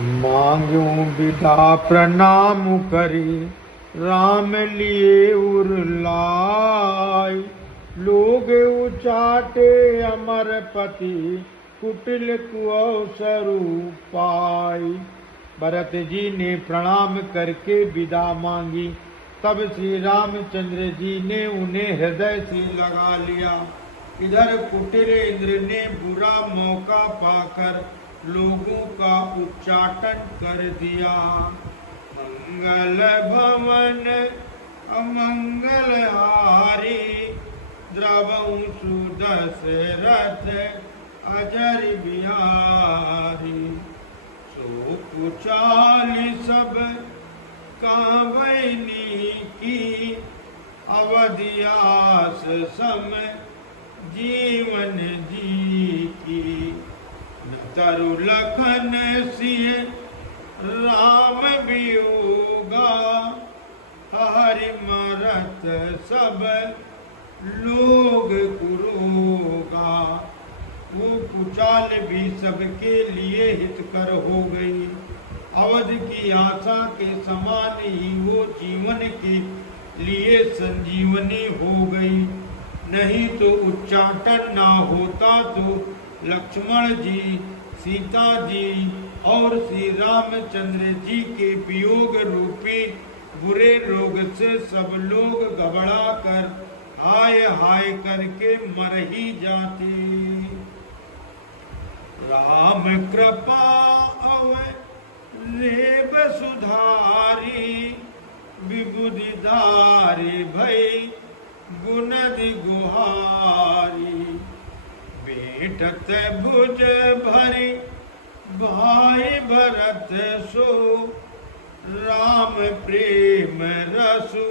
मांग्यो विदा प्रणाम करी राम लिए उरलाय। लोग उचाटे अमर पति कुटिल कुअवसर पाय। भरत जी ने प्रणाम करके विदा मांगी। तब श्री रामचंद्र जी ने उन्हें हृदय से लगा लिया। इधर कुटिल इंद्र ने बुरा मौका पाकर लोगों का उच्चाटन कर दिया। मंगल भवन अमंगल हारी द्रवहु सुदशरथ अजर बिहारी। सो कुचाली सब कावैनी की अवधियास सम जीवन जी की। तरु लखन सिंह राम वियोगा हरि मरत सब लोग कुरोगा। वो कुचाल भी सबके लिए हितकर हो गई। अवध की आशा के समान ही वो जीवन के लिए संजीवनी हो गई। नहीं तो उच्चाटन ना होता तो लक्ष्मण जी, सीता जी और श्री रामचंद्र जी के वियोग रूपी बुरे रोग से सब लोग घबरा कर हाय हाय करके मर ही जाते। राम कृपा अवरेब सुधारी विबुधिधारी भई गुणदि गुहारी। बेटत भुज भरी भाई भरत सो राम प्रेम रसु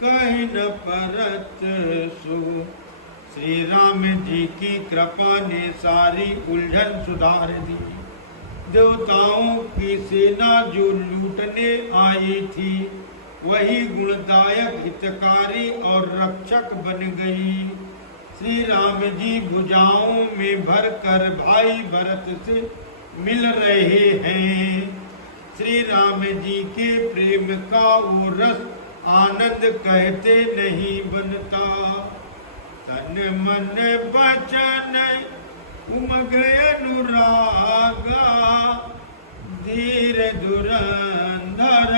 कहीं न परत सो। श्री राम जी की कृपा ने सारी उलझन सुधार दी। देवताओं की सेना जो लूटने आई थी वही गुणदायक हितकारी और रक्षक बन गई। श्री राम जी भुजाओं में भरकर भाई भरत से मिल रहे हैं। श्री राम जी के प्रेम का वो रस आनंद कहते नहीं बनता। तन मन बचन उमग अनुरागा धीर धुरंधर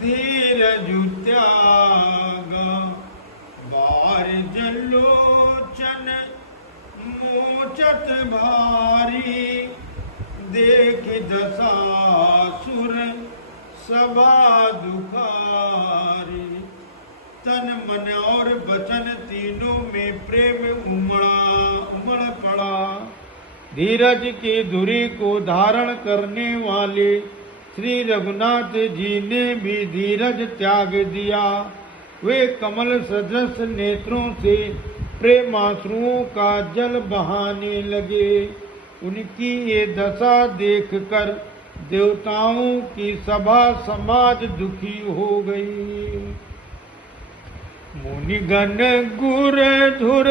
धीरज त्यागा। बार जलोचन मोचत भारी देख दशासुर सभा दुखारी। तन मन और वचन तीनों में प्रेम उमड़ पड़ा। धीरज की धुरी को धारण करने वाले श्री रघुनाथ जी ने भी धीरज त्याग दिया। वे कमल सदृश नेत्रों से प्रेमाश्रुओं का जल बहाने लगे। उनकी ये दशा देखकर देवताओं की सभा समाज दुखी हो गई। मुनिगण गुर धुर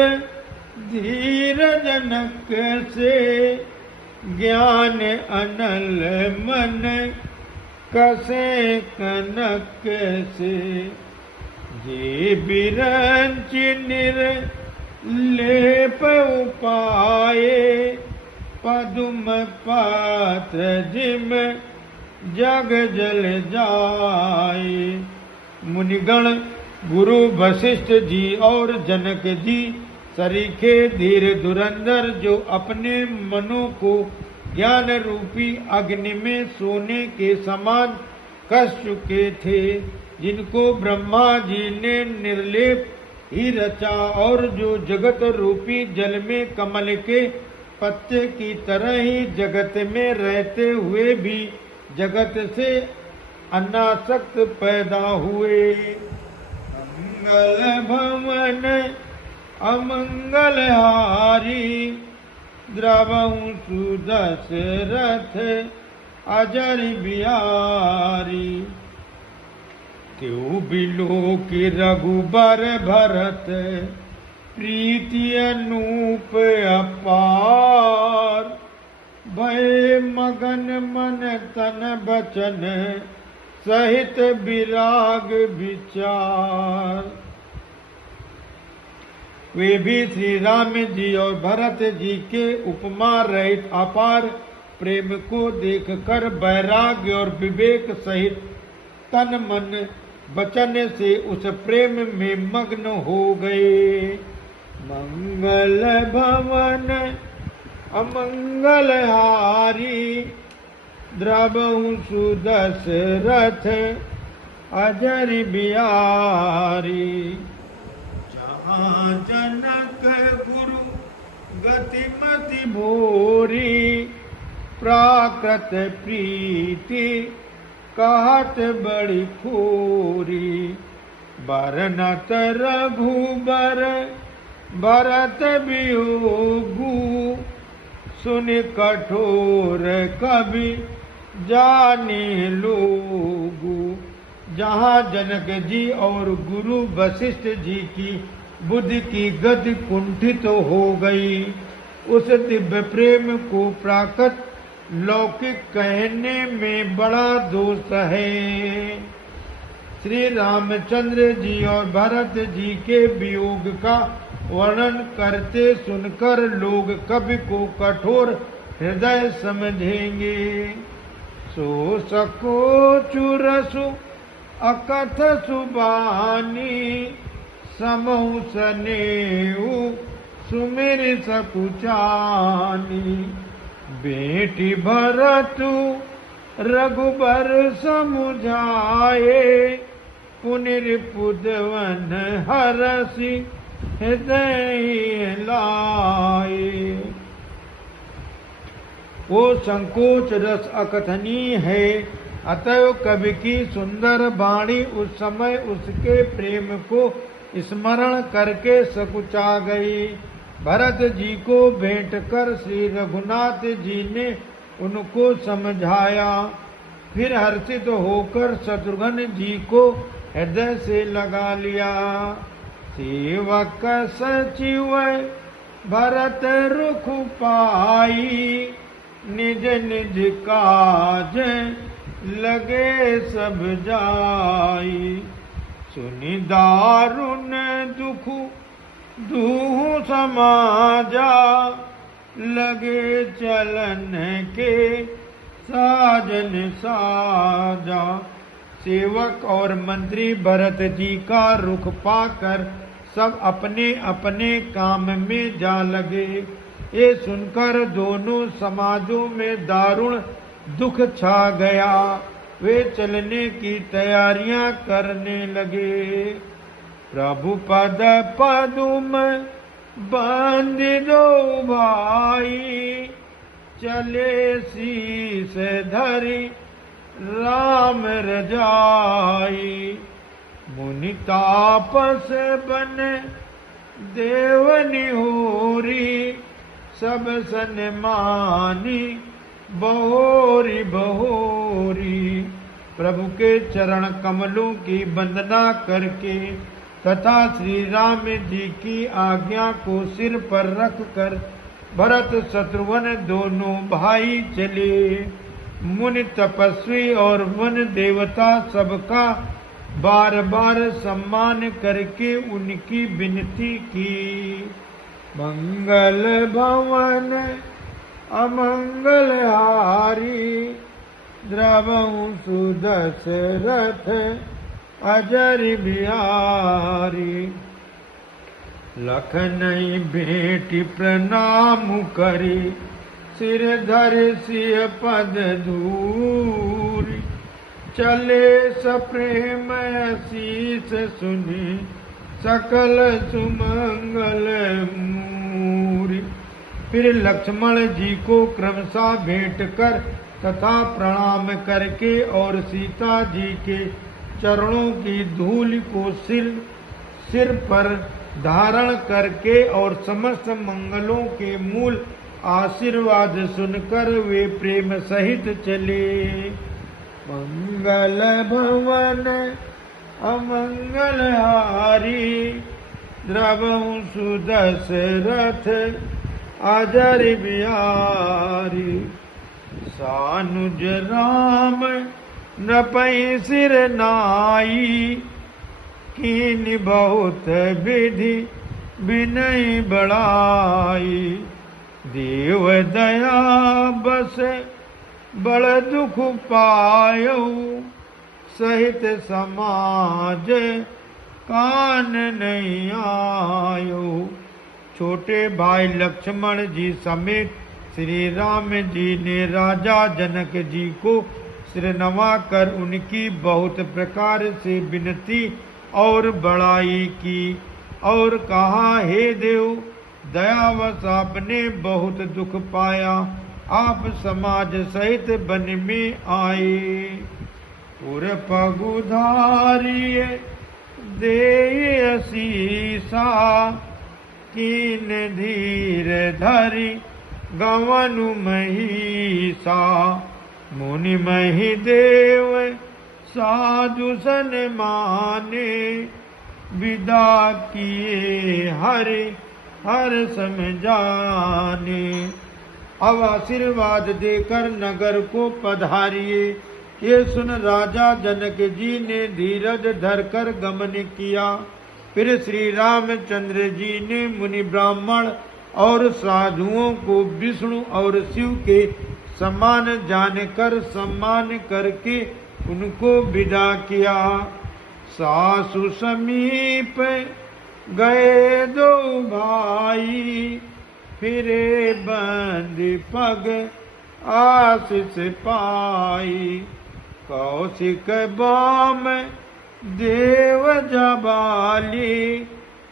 धीर जनक से ज्ञान अनल मन कसे कनक से। जे बिरंच निर्लेप उपाये पदुम पात्र जिम जग जल जाए। मुनिगण गुरु वशिष्ठ जी और जनक जी सरीखे धीर धुरंधर जो अपने मनों को ज्ञान रूपी अग्नि में सोने के समान कस चुके थे, जिनको ब्रह्मा जी ने निर्लेप ही रचा और जो जगत रूपी जल में कमल के पत्ते की तरह ही जगत में रहते हुए भी जगत से अनासक्त पैदा हुए। मंगल भवन अमंगल हारी द्रवहु सुदशरथ अजर बिहारी। त्यों बिलो की रघुबर भरत प्रीति अनूप अपार भय मगन मन तन बचन सहित विराग विचार। वे भी श्री राम जी और भरत जी के उपमा रहित अपार प्रेम को देखकर वैराग्य और विवेक सहित तन मन वचन से उस प्रेम में मग्न हो गए। मंगल भवन अमंगल हारी द्रवहु सुदशरथ अजर बिहारी। जहाँ जनक गुरु गतिमति भोरी प्राकृत प्रीति कहत बड़ी खोरी। बरनत रघुबर भरत वियोगु सुन कठोर कवि जाने लोगु। जहाँ जनक जी और गुरु वशिष्ठ जी की बुद्धि की गति कुंठित हो गई, उस दिव्य प्रेम को प्राकृत लौकिक कहने में बड़ा दोष है। श्री रामचंद्र जी और भरत जी के वियोग का वर्णन करते सुनकर लोग कवि को कठोर हृदय समझेंगे। सो सको चुरसु अकथ सुबानी समहु सनेऊ सुमिर सकुचानी। बेटी भरतु रघुबर समुझाए पुनर्पुदवन हरसि हृदय लाए। वो संकोच रस अकथनीय है, अतएव कवि की सुंदर वाणी उस समय उसके प्रेम को स्मरण करके सकुचा गई। भरत जी को भेंट कर श्री रघुनाथ जी ने उनको समझाया। फिर हर्षित होकर शत्रुघ्न जी को हृदय से लगा लिया। सेवक सचिव भरत रुख पाई निज निज काज लगे सब जाई। सुनि दारुण दुख दूह समाजा लगे चलन के साजन साजा। सेवक और मंत्री भरत जी का रुख पाकर सब अपने अपने काम में जा लगे। ये सुनकर दोनों समाजों में दारुण दुख छा गया। वे चलने की तैयारियां करने लगे। प्रभु पद पदुम बंद दो भाई चले शीस धरि राम रजाई। मुनि तापस बन देवनि होरी सब सन्मानी बहोरी बहोरी। प्रभु के चरण कमलों की वंदना करके तथा श्री राम जी की आज्ञा को सिर पर रखकर भरत शत्रुघ्न दोनों भाई चले। मुनि तपस्वी और वन देवता सबका बार बार सम्मान करके उनकी विनती की। मंगल भवन अमंगल हारी द्रवहु सुदशरथ अजर बिहारी। लखनई बेटी प्रणाम करी सिर धर सिय पद दूरी। चले सप्रेम शीस सुनी सकल सुमंगल मूरी। फिर लक्ष्मण जी को क्रमशः भेंट कर तथा प्रणाम करके और सीता जी के चरणों की धूल को सिर पर धारण करके और समस्त मंगलों के मूल आशीर्वाद सुनकर वे प्रेम सहित चले। मंगल भवन अमंगल हारी द्रवहु सुदशरथ अजर बिहारी। सानुज राम नपै सिर नाई, कीन बहुत विधि विनय बढ़ाई। देव दया बस बड़ दुख पायो, सहित समाज कान नहीं आयो। छोटे भाई लक्ष्मण जी समेत श्री राम जी ने राजा जनक जी को सिर नवा कर उनकी बहुत प्रकार से विनती और बड़ाई की और कहा, हे देव, दयावश आपने बहुत दुख पाया, आप समाज सहित वन में आए। पुर पगुधारिय दे असीसा, कीन धीर धरि गवनु महिषा। मुनि महि देव साधु सन माने, विदा किए हरि हर समझाने। अब आशीर्वाद देकर नगर को पधारिए। ये सुन राजा जनक जी ने धीरज धरकर गमन किया। फिर श्री रामचंद्र जी ने मुनि ब्राह्मण और साधुओं को विष्णु और शिव के समान जानकर सम्मान करके उनको विदा किया। सासु समीप गए दो भाई, फिरे बंद पग आशीष पाई। कौशिक बाम देव जबाली,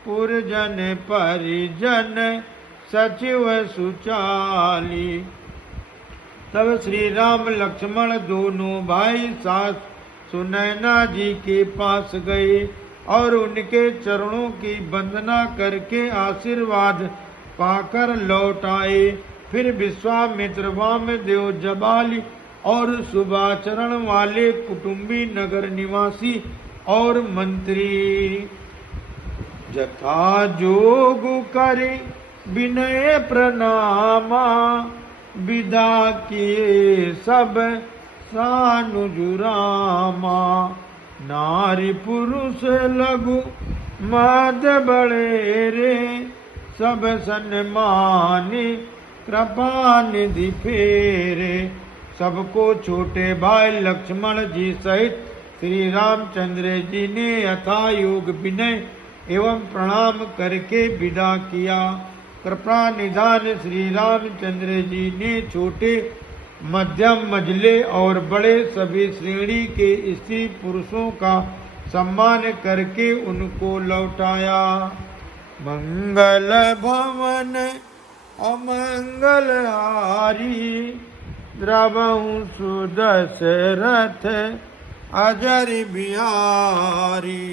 पुरजन परिजन सचिव सुचाली। तब श्री राम लक्ष्मण दोनों भाई सास सुनैना जी के पास गए और उनके चरणों की वंदना करके आशीर्वाद पाकर लौट आए। फिर विश्वामित्र, वामदेव, जबाली और शुभाचरण वाले कुटुंबी, नगर निवासी और मंत्री जथा जोग करे विनय प्रणामा। विदा किए सब सानुजुरामा। नारी पुरुष लघु मद बड़े रे, सब सन्मानी कृपा निधि फेरे। सबको छोटे भाई लक्ष्मण जी सहित श्री रामचंद्र जी ने यथा योग विनय एवं प्रणाम करके विदा किया। कृपा निधान श्री रामचंद्र जी ने छोटे, मध्यम, मझले और बड़े सभी श्रेणी के स्त्री पुरुषों का सम्मान करके उनको लौटाया। मंगल भवन अमंगल हारी, द्रवहु सुदशरथ अजर बिहारी।